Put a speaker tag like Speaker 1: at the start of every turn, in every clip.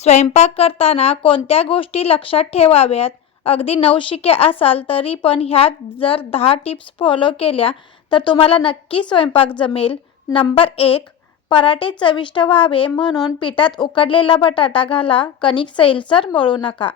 Speaker 1: स्वयंपाक करताना कोणत्या गोष्टी लक्षात ठेवाव्यात? अगदी नवशिके असाल तरी पण ह्या जर दहा टिप्स फॉलो केल्या तर तुम्हाला नक्की स्वयंपाक जमेल. नंबर एक पराठे चविष्ट व्हावे म्हणून पिठात उकडलेला बटाटा घाला. कणिक सैलसर मळू नका.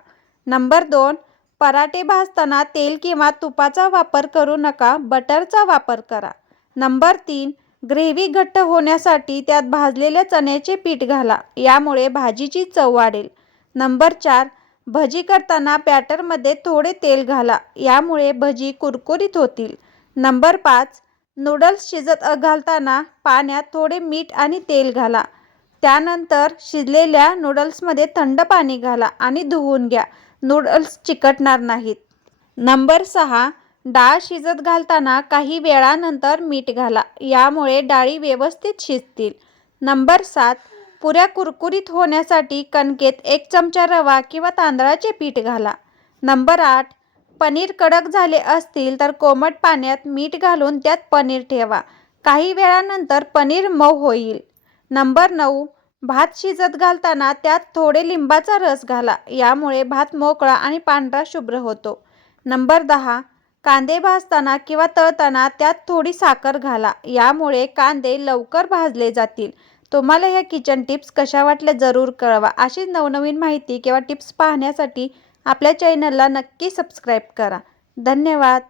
Speaker 1: नंबर दोन पराठे भाजताना तेल किंवा तुपाचा वापर करू नका. बटरचा वापर करा. नंबर तीन ग्रेव्ही घट्ट होण्यासाठी त्यात भाजलेल्या चण्याचे पीठ घाला. यामुळे भाजीची चव वाढेल. नंबर चार भजी करताना बॅटरमध्ये थोडे तेल घाला. यामुळे भजी कुरकुरीत होतील. नंबर पाच नूडल्स शिजत घालताना पाण्यात थोडे मीठ आणि तेल घाला. त्यानंतर शिजलेल्या नूडल्समध्ये थंड पाणी घाला आणि धुवून घ्या. नूडल्स चिकटणार नाहीत. नंबर सहा डाळ शिजत घालताना काही वेळानंतर मीठ घाला. यामुळे डाळी व्यवस्थित शिजतील. नंबर सात. पुऱ्या कुरकुरीत होण्यासाठी कणकेत एक चमचा रवा किंवा तांदळाचे पीठ घाला. नंबर आठ. पनीर कडक झाले असतील तर कोमट पाण्यात मीठ घालून त्यात पनीर ठेवा. काही वेळानंतर पनीर मऊ होईल. नंबर नऊ. भात शिजत घालताना त्यात थोडे लिंबाचा रस घाला. यामुळे भात मोकळा आणि पांढरा शुभ्र होतो. नंबर दहा. कांदे भाजताना किंवा तळताना त्यात थोडी साखर घाला. यामुळे कांदे लवकर भाजले जातील. तुम्हाला ह्या किचन टिप्स कशा वाटल्या जरूर कळवा. अशीच नवनवीन माहिती किंवा टिप्स पाहण्यासाठी आपल्या चॅनलला नक्की सबस्क्राईब करा. धन्यवाद.